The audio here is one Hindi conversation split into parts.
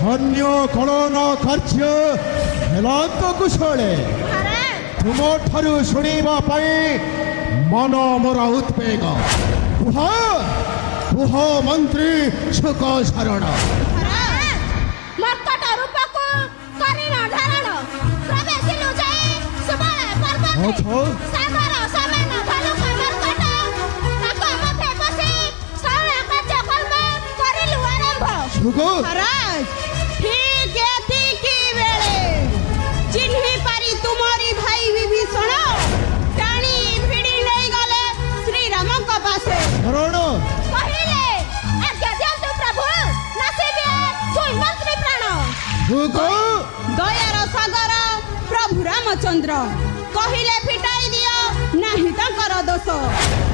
धन्य कलन कार्य हेलांत कुशले तुम ठारू शुणिबा पाई मन मोरा उद्वेग कुह मंत्री सुख शरण मर्कट रूपको करिन धारण प्रवेशिलु जाई सुबह पर्वते सागर समान भालुक मर्कट ताको मथे बसी सारा कार्य कर्म करिलु आरंभ सुगो महाराज ठीक एतिकी बेले चिन्हि पारी तुमरी भाई विभीषण टाणी भिड़ी नहीं गले श्री राम को पासे शरण कहिले आज्ञा दियन्तु प्रभु नासिबे दुई मंत्री प्राण सुगो दयार सागर प्रभु रामचंद्र कहिले फिटाई दियो नाही तांकर दोष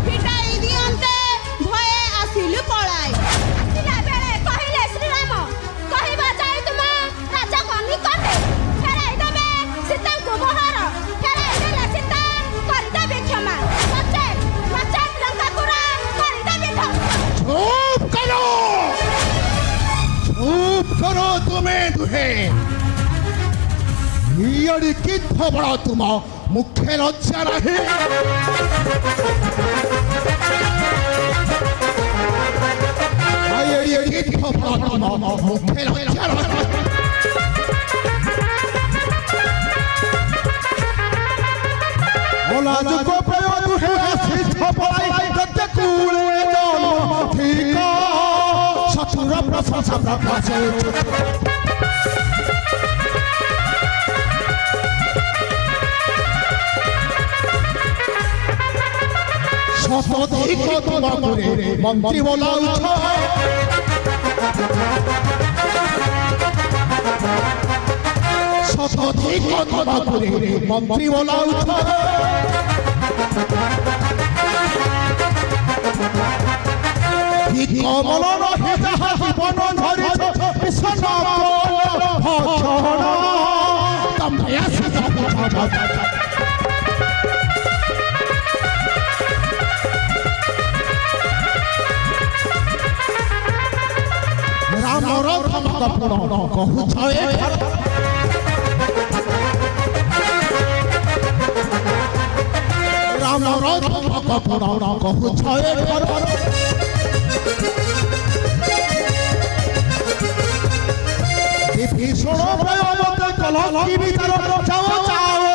फिटाई दियन्ते भय आसिलु पळाई आसिला बेले कहिले श्री राम कहिबा जाय तुम राजा को निकटे फेराई देबे सीताଙ୍କୁ मोहर फेराई देले सीता करदेबे क्षमा नचेत लंकापुरा करदेबे ध्वंस चुप करो तुम्हें दुहे इयड़ी किथ बड़ा तुम मुख्य लज्जा रहे इयड़ी किथ बड़ा तुम मुख्य लज्जा रहे ओला जुको प्रयोग है सिद्ध पलाई तत्ते कूले जन्म ठीक सचुर प्रशंसा प्रकाशे शतधिक तुम्हारे मंत्री बोला उठा शतधिक तुम्हारे मंत्री बोला उठा कमल रही जहाँ जीवन धरी विषण भक्षण तमया रामर धमकपुर कहु रामर धमकपुर कहु भीषण भय कलंकी विचार जाओ जाओ